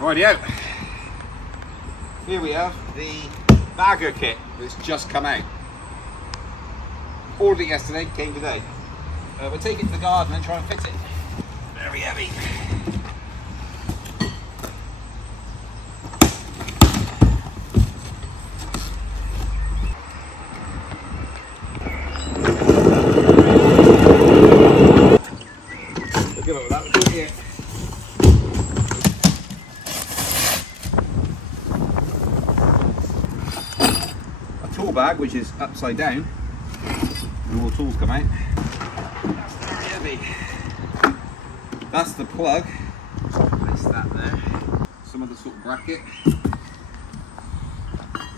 Rightio. Here we have the bagger kit that's just come out. Ordered it yesterday, came today. We'll take it to the garden and try and fit it. Very heavy. Look at all that. Look at it. A tool bag which is upside down. And all the tools come out. That's very heavy. That's the plug. Place that there. Some of the sort of bracket.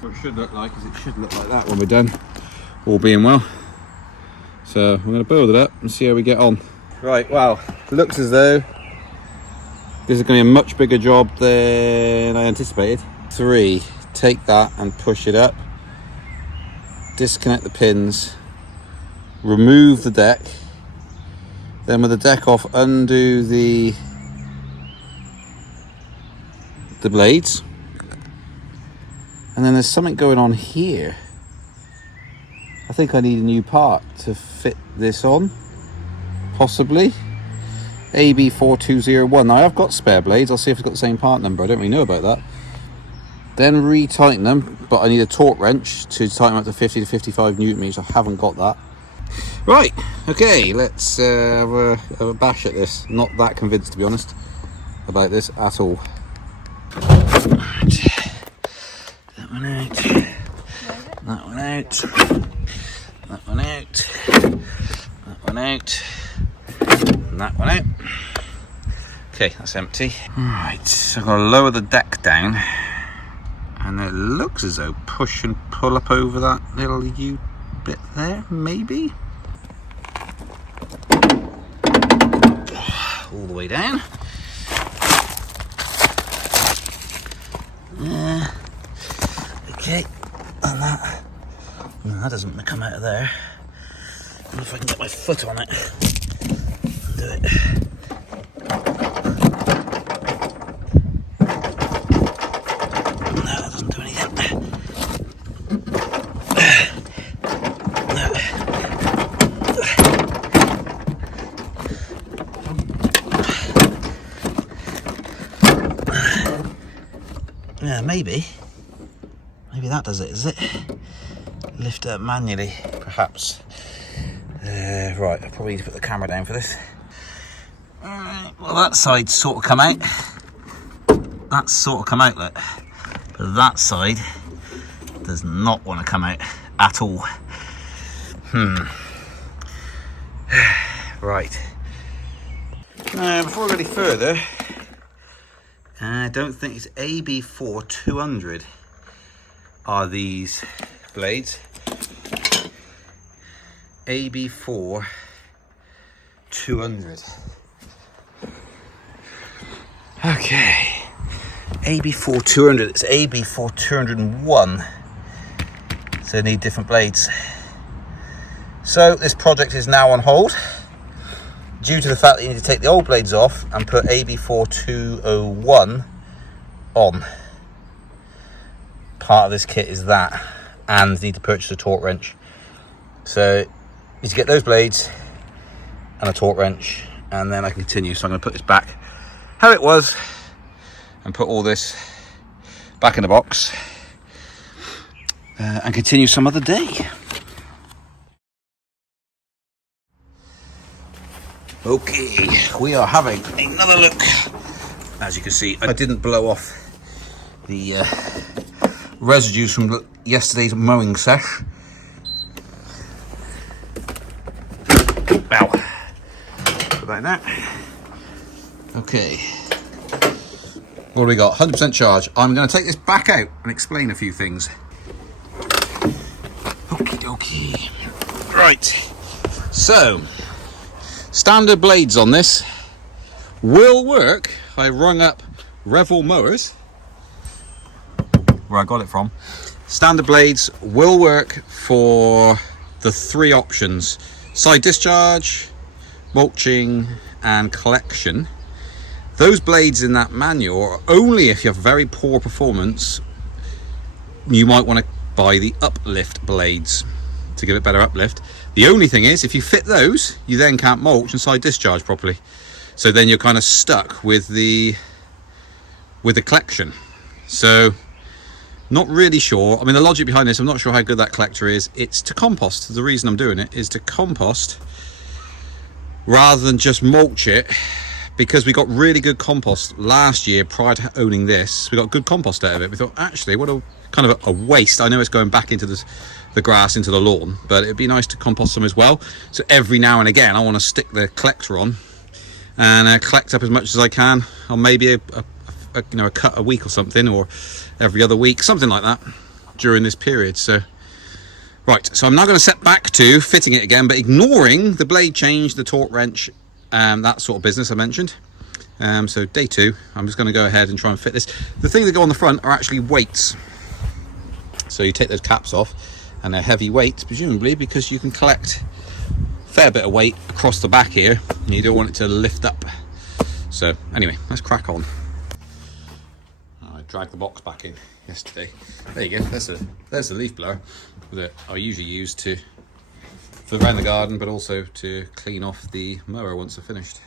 What it should look like is it should look like that when we're done, all being well. So I'm going to build it up and see how we get on. Right, well, it looks as though this is going to be a much bigger job than I anticipated. 3, take that and push it up. Disconnect the pins. Remove the deck. Then with the deck off, undo the blades. And then there's something going on here. I think I need a new part to fit this on. Possibly. AB4201. Now I've got spare blades. I'll see if it's got the same part number. I don't really know about that. Then retighten them, but I need a torque wrench to tighten them up to 50 to 55 Newton meters. I haven't got that. Right, okay, let's have a bash at this. Not that convinced, to be honest, about this at all. Right. That one out. That one out. That one out. That one out. And that one out. Okay, that's empty. Right, so I've got to lower the deck down. And it looks as though push and pull up over that little U bit there, maybe. All the way down. Okay, and that. No, that doesn't want to come out of there. I don't know if I can get my foot on it and do it. No, that doesn't do anything. Yeah, maybe that does it, is it? Lift it up manually, perhaps. Right, I probably need to put the camera down for this. Alright, well that side's sort of come out. That's sort of come out, look. But that side does not want to come out at all. Right. Now, before I go any further, I don't think it's AB4 200 are these blades. AB4 200. Okay. AB4 200. It's AB4 201. So they need different blades. So this project is now on hold due to the fact that you need to take the old blades off and put AB4 201 on. Part of this kit is that, and need to purchase a torque wrench. So you need to get those blades and a torque wrench, and then I can continue. So I'm going to put this back how it was and put all this back in the box and continue some other day. Okay, we are having another look. As you can see, I didn't blow off the residues from yesterday's mowing sesh. Ow. Put that in there. Okay. What do we got? 100% charge. I'm going to take this back out and explain a few things. Okie dokie. Right. So, standard blades on this will work. I rung up Revel Mowers, where I got it from. Standard blades will work for the 3 options: side discharge, mulching and collection. Those blades in that manual are only if you have very poor performance. You might want to buy the uplift blades to give it better uplift. The only thing is, if you fit those, you then can't mulch and side discharge properly. So then you're kind of stuck with the collection. So not really sure. I mean, the logic behind this, I'm not sure how good that collector is. It's to compost. The reason I'm doing it is to compost rather than just mulch it, because we got really good compost last year prior to owning this. We got good compost out of it. We thought, actually, what a kind of a waste. I know it's going back into the grass, into the lawn, but it'd be nice to compost some as well. So every now and again I want to stick the collector on and collect up as much as I can on maybe a cut a week or something, or every other week, something like that during this period. So right, so I'm now going to set back to fitting it again, but ignoring the blade change, the torque wrench, that sort of business I mentioned. So day 2, I'm just going to go ahead and try and fit this. The thing that go on the front are actually weights. So you take those caps off, and they're heavy weights, presumably because you can collect a fair bit of weight across the back here, and you don't want it to lift up. So anyway, let's crack on. I dragged the box back in yesterday. There you go. There's the leaf blower that I usually use for around the garden, but also to clean off the mower once they're finished.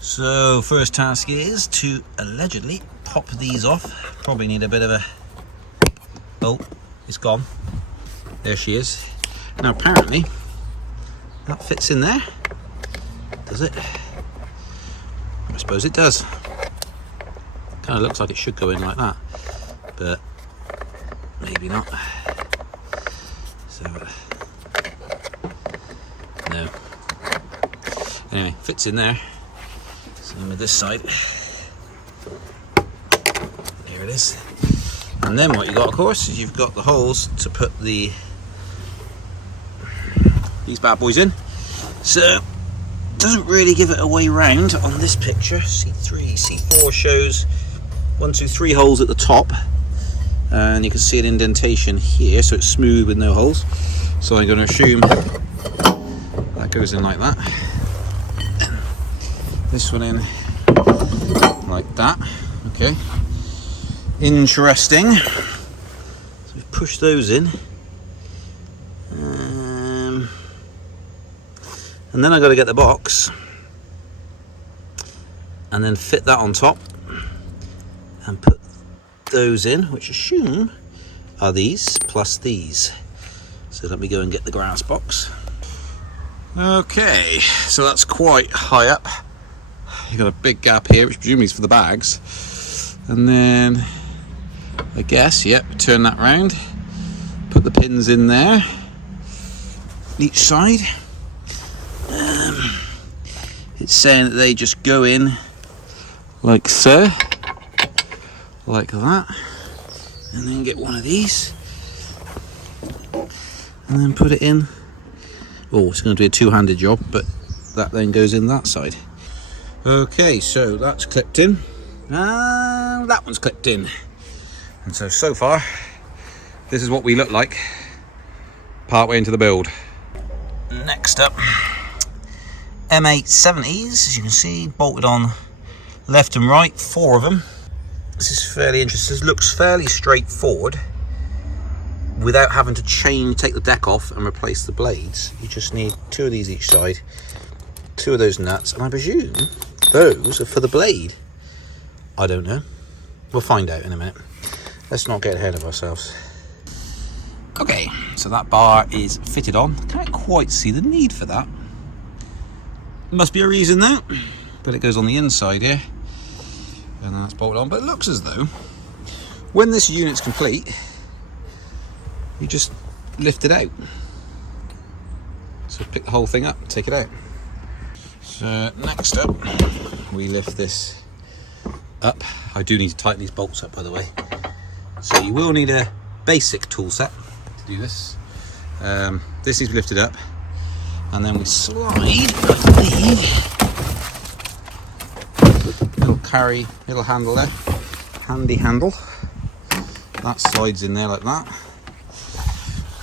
So first task is to allegedly pop these off. Probably need a bit of a... Oh, it's gone. There she is. Now apparently that fits in there. Does it? I suppose it does. Kind of looks like it should go in like that, but maybe not. So no. Anyway, fits in there. Same with this side. There it is. And then what you got, of course, is you've got the holes to put these bad boys in. So doesn't really give it a way round on this picture. C3, C4 shows 1, 2, 3 holes at the top, and you can see an indentation here, so it's smooth with no holes. So I'm going to assume that goes in like that. And this one in like that. Okay. Interesting. So we've pushed those in, and then I've got to get the box and then fit that on top and put those in, which I assume are these plus these. So let me go and get the grass box. Okay, so that's quite high up. You've got a big gap here, which presumably is for the bags, and then I guess, yep, turn that round, put the pins in there, each side. It's saying that they just go in like so, like that, and then get one of these, and then put it in. Oh, it's going to be a two-handed job, but that then goes in that side. Okay, so that's clipped in, and that one's clipped in. And so far, this is what we look like partway into the build. Next up, M870s, as you can see, bolted on left and right, 4 of them. This is fairly interesting. This looks fairly straightforward without having to take the deck off and replace the blades. You just need 2 of these each side, 2 of those nuts, and I presume those are for the blade. I don't know. We'll find out in a minute. Let's not get ahead of ourselves. Okay, so that bar is fitted on. Can't quite see the need for that. Must be a reason though, but it goes on the inside here, and that's bolted on. But it looks as though when this unit's complete, you just lift it out. So pick the whole thing up, take it out. So next up, we lift this up. I do need to tighten these bolts up, by the way. So you will need a basic tool set to do this. This needs to be lifted up, and then we slide the little handle there, handy handle. That slides in there like that,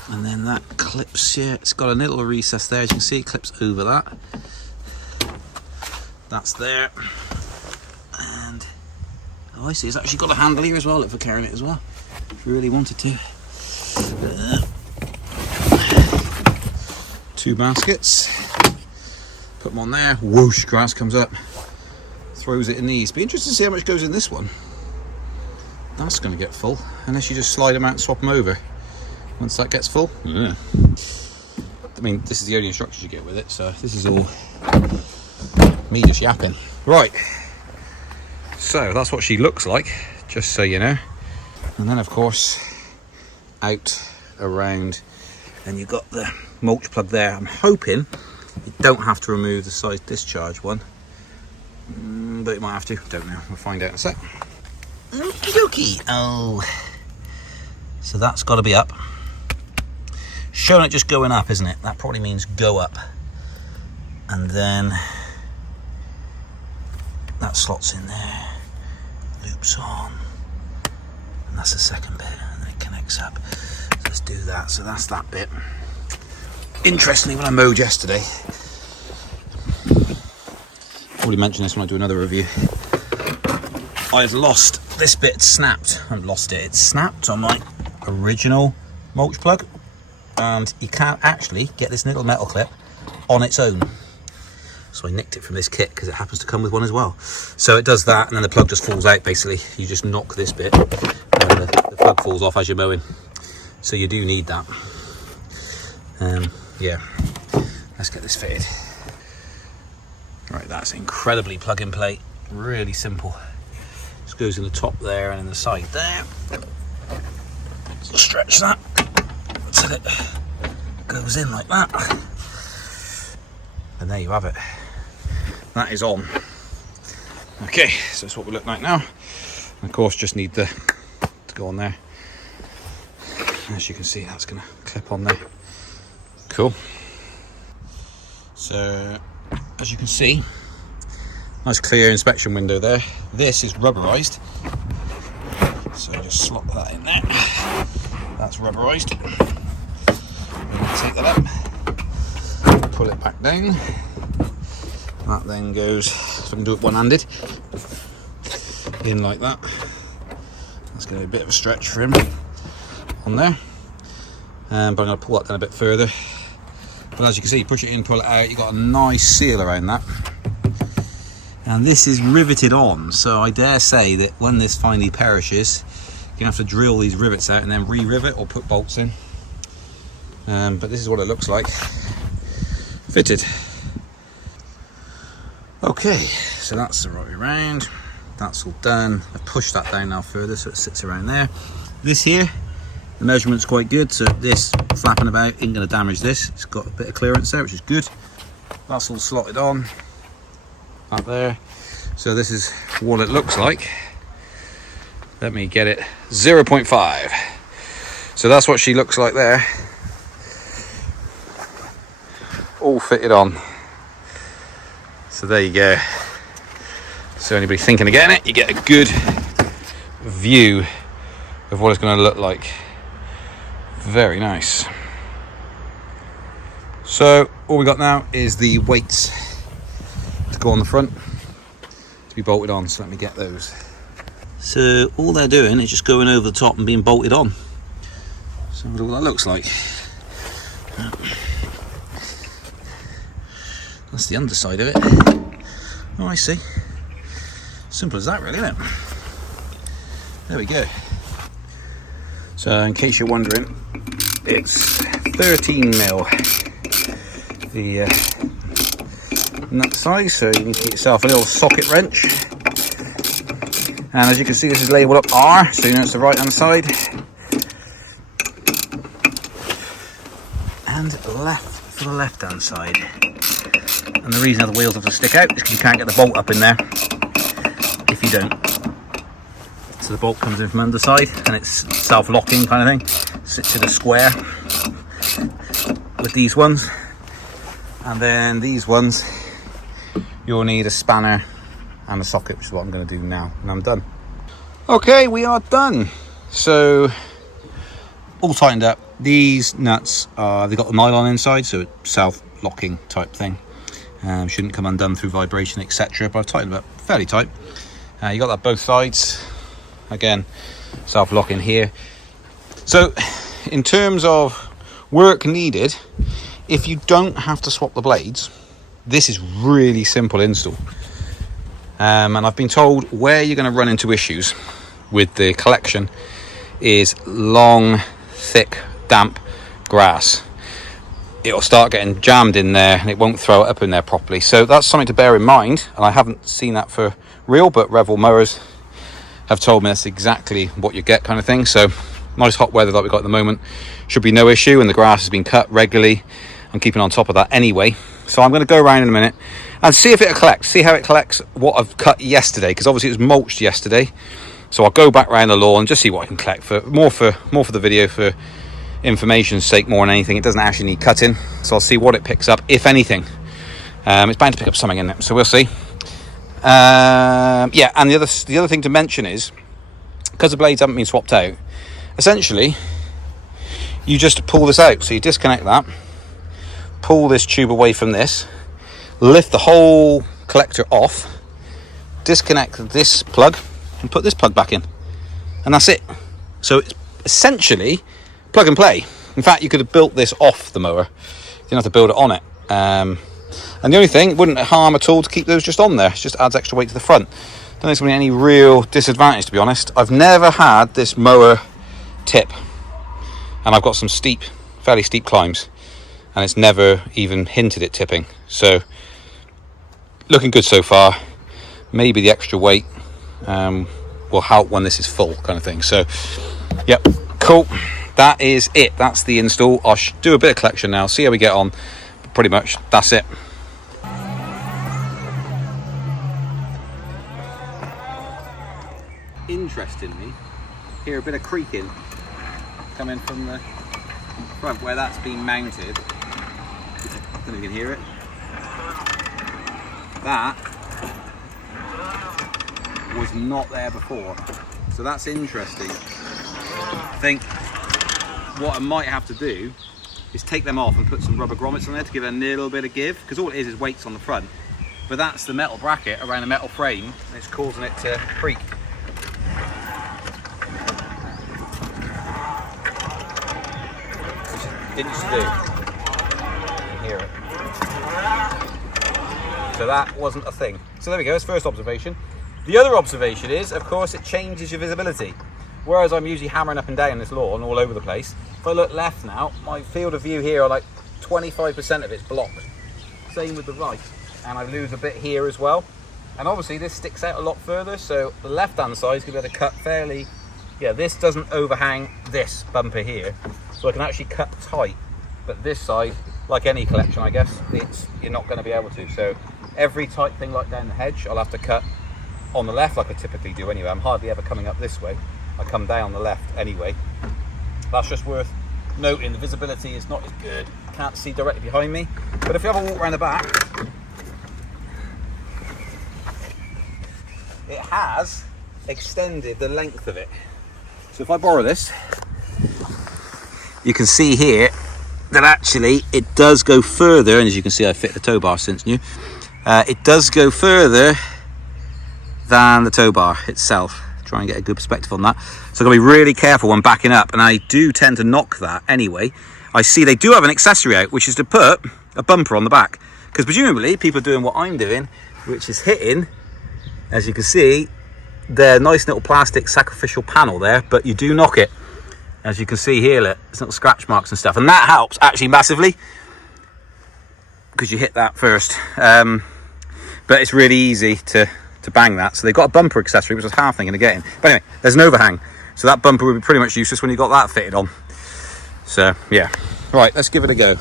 and then that clips here. It's got a little recess there, as you can see, it clips over that. That's there, Oh, I see. It's actually got a handle here as well, look, for carrying it as well, if you really wanted to. 2 baskets. Put them on there. Whoosh, grass comes up. Throws it in these. Be interested to see how much goes in this one. That's going to get full, unless you just slide them out and swap them over. Once that gets full, yeah. I mean, this is the only instructions you get with it, so this is all me just yapping. Right, so that's what she looks like, just so you know. And then, of course, out, around, and you've got the mulch plug there. I'm hoping you don't have to remove the side discharge one, but you might have to, don't know, we'll find out in a sec. Okie dokie. Oh, so that's got to be up. Showing it just going up, isn't it? That probably means go up. And then that slots in there, loops on, and that's the second bit, and then it connects up. So let's do that. So that's that bit. Interestingly, when I mowed yesterday, probably mention this when I do another review, I've lost this bit. Snapped. I haven't lost it. It's snapped on my original mulch plug, and you can't actually get this little metal clip on its own. So I nicked it from this kit because it happens to come with one as well. So it does that, and then the plug just falls out. Basically, you just knock this bit, and the plug falls off as you're mowing. So you do need that. Yeah, let's get this fitted. Right, that's incredibly plug and play. Really simple. Just goes in the top there and in the side there. So stretch that until it goes in like that. And there you have it. That is on. Okay, so that's what we look like now. And of course, just need to go on there. As you can see, that's going to clip on there. Cool. So, as you can see, nice clear inspection window there. This is rubberized. So just slot that in there. That's rubberized. Take that up. Pull it back down. That then goes, so I can do it one-handed, in like that. That's going to be a bit of a stretch for him on there, but I'm going to pull that down a bit further. But as you can see, push it in, pull it out, you've got a nice seal around that. And this is riveted on, so I dare say that when this finally perishes, you're going to have to drill these rivets out and then re-rivet or put bolts in. But this is what it looks like fitted. Okay, so that's the right way around. That's all done. I've pushed that down now further so it sits around there. This here, the measurement's quite good, so this flapping about ain't going to damage this. It's got a bit of clearance there, which is good. That's all slotted on up there. So this is what it looks like. Let me get it. 0.5. So that's what she looks like there. All fitted on. So there you go. So anybody thinking of getting it, you get a good view of what it's going to look like. Very nice. So all we got now is the weights to go on the front to be bolted on. So let me get those. So all they're doing is just going over the top and being bolted on. So what that looks like. That's the underside of it. Oh, I see. Simple as that, really, isn't it? There we go. So, in case you're wondering, it's 13 mil. The nut size, so you need to get yourself a little socket wrench. And as you can see, this is labelled up R, so you know it's the right hand side. And left for the left hand side. And the reason the wheels have to stick out is because you can't get the bolt up in there if you don't. So the bolt comes in from underside and it's self-locking kind of thing. Sits in a square with these ones. And then these ones, you'll need a spanner and a socket, which is what I'm going to do now. And I'm done. Okay, we are done. So, all tightened up. These nuts, they've got the nylon inside, so it's self-locking type thing. Shouldn't come undone through vibration, etc. But I've tightened them up fairly tight. You got that both sides. again, self-locking here. So in terms of work needed, if you don't have to swap the blades, this is really simple install. And I've been told where you're going to run into issues with the collection is long, thick, damp grass. It'll start getting jammed in there and it won't throw it up in there properly. So that's something to bear in mind, and I haven't seen that for real, but Revel mowers have told me that's exactly what you get, kind of thing. So nice hot weather that we've got at the moment, should be no issue, and the grass has been cut regularly. I'm keeping on top of that anyway. So I'm going to go around in a minute and see if it'll collect, see how it collects what I've cut yesterday, because obviously it was mulched yesterday. So I'll go back around the lawn and just see what I can collect for more for the video, for information's sake more than anything. It doesn't actually need cutting, so I'll see what it picks up, if anything. It's bound to pick up something in it, so we'll see. Yeah, and the other thing to mention is, because the blades haven't been swapped out, essentially you just pull this out. So you disconnect that, pull this tube away from this, lift the whole collector off, disconnect this plug and put this plug back in, and that's it. So it's essentially plug and play. In fact, you could have built this off the mower, you didn't have to build it on it. And the only thing, it wouldn't harm at all to keep those just on there. It just adds extra weight to the front. Don't think there's going to be any real disadvantage, to be honest. I've never had this mower tip, and I've got some fairly steep climbs, and it's never even hinted at tipping. So looking good so far. Maybe the extra weight will help when this is full, kind of thing. So yep, cool, that is it. That's the install. I'll do a bit of collection now, see how we get on, but pretty much that's it. Interestingly, hear a bit of creaking coming from the front where that's been mounted. I don't know if you can hear it. That was not there before, so that's interesting. I think what I might have to do is take them off and put some rubber grommets on there to give it a little bit of give, because all it is weights on the front, but that's the metal bracket around the metal frame and it's causing it to creak. Didn't used to do. You can hear it. So that wasn't a thing. So there we go, that's first observation. The other observation is, of course, it changes your visibility. Whereas I'm usually hammering up and down this lawn all over the place, if I look left now, my field of view here, like 25% of it's blocked. Same with the right, and I lose a bit here as well. And obviously this sticks out a lot further, so the left hand side is going to be able to cut fairly. Yeah, this doesn't overhang this bumper here, so I can actually cut tight. But this side, like any collection, I guess, you're not going to be able to. So every tight thing like down the hedge, I'll have to cut on the left, like I typically do anyway. I'm hardly ever coming up this way. I come down the left anyway. That's just worth noting. The visibility is not as good. Can't see directly behind me. But if you have a walk around the back, it has extended the length of it. So if I borrow this, you can see here that actually it does go further, and as you can see I fit the tow bar since new. It does go further than the tow bar itself. Try and get a good perspective on that. So I've got to be really careful when backing up, and I do tend to knock that anyway. I see they do have an accessory out, which is to put a bumper on the back, because presumably people are doing what I'm doing, which is hitting, as you can see, their nice little plastic sacrificial panel there, but you do knock it, as you can see here. Look, there's little scratch marks and stuff, and that helps actually massively because you hit that first. But it's really easy to bang that. So they've got a bumper accessory, which I was half thinking of getting, but anyway, there's an overhang, so that bumper would be pretty much useless when you got that fitted on. So yeah, right, let's give it a go.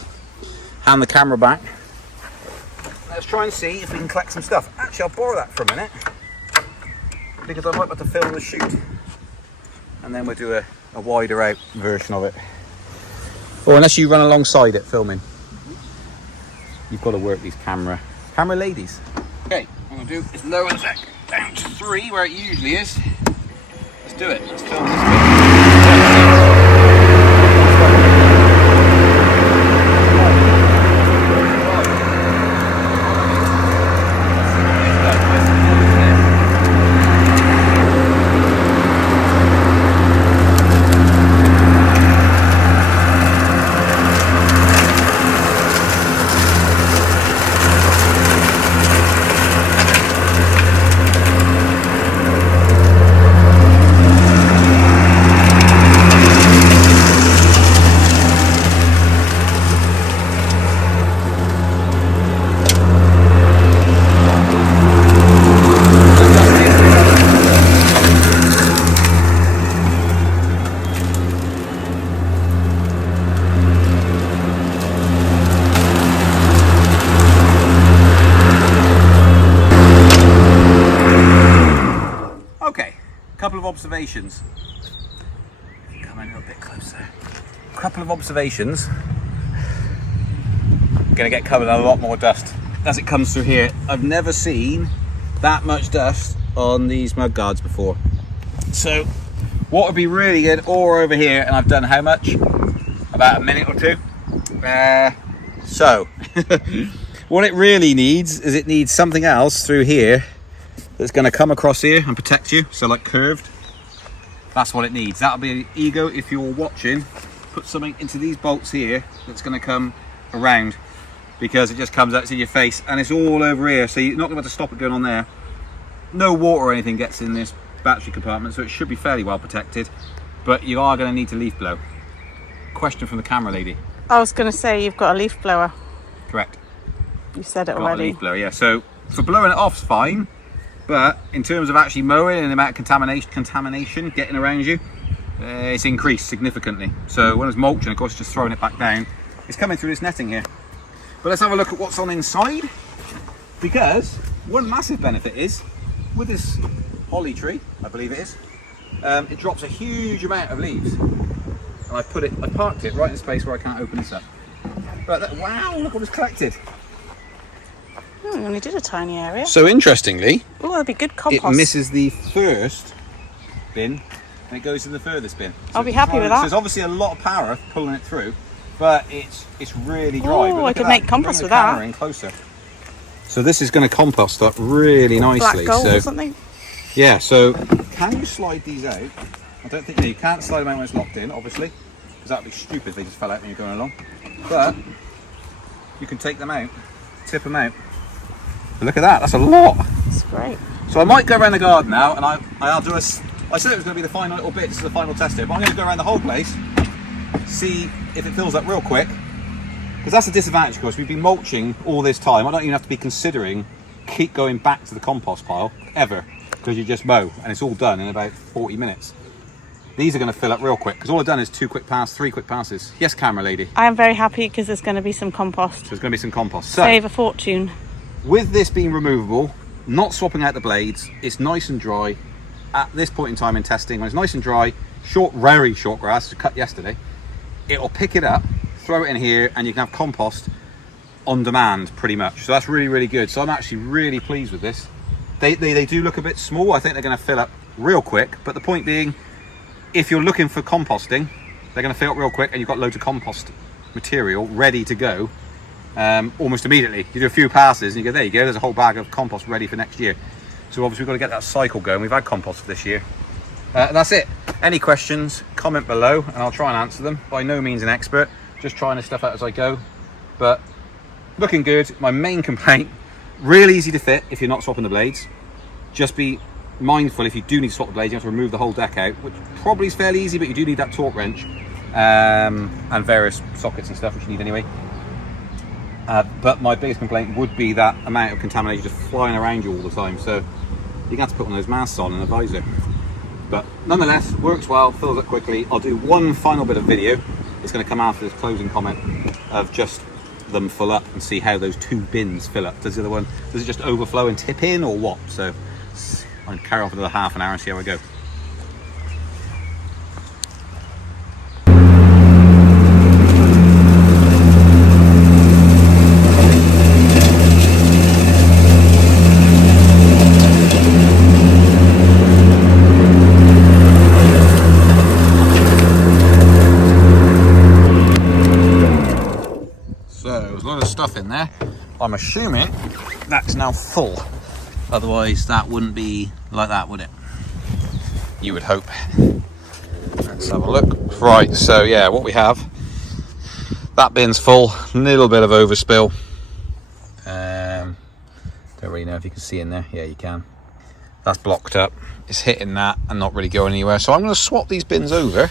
Hand the camera back. Let's try and see if we can collect some stuff. Actually, I'll borrow that for a minute, because I might have to film the shoot, and then we'll do a wider out version of it. Or unless you run alongside it filming. You've got to work these camera ladies. Okay, what I'm going to do is lower the deck down to 3 where it usually is. Let's do it. Let's film this bit. couple of observations. Come in a little bit closer. Couple of observations. Gonna get covered in a lot more dust as it comes through here. I've never seen that much dust on these mud guards before. So what would be really good, or over here, and I've done how much? About a minute or two. So what it really needs is it needs something else through here that's going to come across here and protect you, so like curved. That's what it needs. That'll be ego if you're watching. Put something into these bolts here that's going to come around, because it just comes out to your face and it's all over here, so you're not going to have to stop it going on there. No water or anything gets in this battery compartment, so it should be fairly well protected, but you are going to need to leaf blow. Question from the camera lady. I was going to say you've got a leaf blower. Correct. You said it Got already. a leaf blower, yeah. So for blowing it off's fine, but in terms of actually mowing and the amount of contamination getting around you, it's increased significantly. So when it's mulching, of course, just throwing it back down, it's coming through this netting here. But let's have a look at what's on inside, because one massive benefit is with this holly tree, I believe it is, it drops a huge amount of leaves, and I parked it right in the space where I can't open this up. But wow, look what was collected. Oh, we only did a tiny area. So interestingly, Oh, that'd be good compost. it misses the first bin and it goes to the furthest bin. So I'll be happy with so that. there's obviously a lot of power pulling it through, but it's really dry. Oh, But I look could at make that. compost Bring with the camera that. in closer. So this is going to compost up really nicely. Black gold So or something. yeah, so can you slide these out? I don't think you can't slide them out when it's locked in, obviously, because that would be stupid if they just fell out when you're going along. But you can take them out, tip them out. But look at that, that's a lot. It's great. So I might go around the garden now, and I'll do I said it was going to be the final little bit, this is the final test here, but I'm going to go around the whole place, see if it fills up real quick, because that's the disadvantage, of course. We've been mulching all this time. I don't even have to be considering keep going back to the compost pile, ever, because you just mow, and it's all done in about 40 minutes. These are going to fill up real quick, because all I've done is 3 quick passes. Yes, camera lady? I am very happy because there's going to be some compost. So there's going to be some compost. So, Save a fortune. with this being removable, not swapping out the blades, it's nice and dry. At this point in time in testing, when it's nice and dry, very short grass, cut yesterday, it'll pick it up, throw it in here, and you can have compost on demand pretty much. So that's really, really good. So I'm actually really pleased with this. They do look a bit small. I think they're going to fill up real quick, but the point being, if you're looking for composting, they're going to fill up real quick, and you've got loads of compost material ready to go almost immediately. You do a few passes and you go, there you go, there's a whole bag of compost ready for next year. So obviously we've got to get that cycle going. We've had compost for this year. And that's it. Any questions, comment below and I'll try and answer them. By no means an expert, just trying this stuff out as I go. But looking good. My main complaint, real easy to fit if you're not swapping the blades. Just be mindful, if you do need to swap the blades, you have to remove the whole deck out, which probably is fairly easy, but you do need that torque wrench and various sockets and stuff, which you need anyway. But my biggest complaint would be that amount of contamination just flying around you all the time. So you're going to have to put one of those masks on and a visor. But nonetheless, works well, fills up quickly. I'll do one final bit of video. It's going to come after this closing comment of just them full up and see how those 2 bins fill up. Does it just overflow and tip in or what? So I'll carry on for another half an hour and see how I go. Stuff in there. I'm assuming that's now full, otherwise that wouldn't be like that, would it? You would hope. Let's have a look. Right, so yeah, what we have, that bin's full, little bit of overspill. Don't really know if you can see in there. Yeah, you can. That's blocked up. It's hitting that and not really going anywhere, so I'm going to swap these bins over.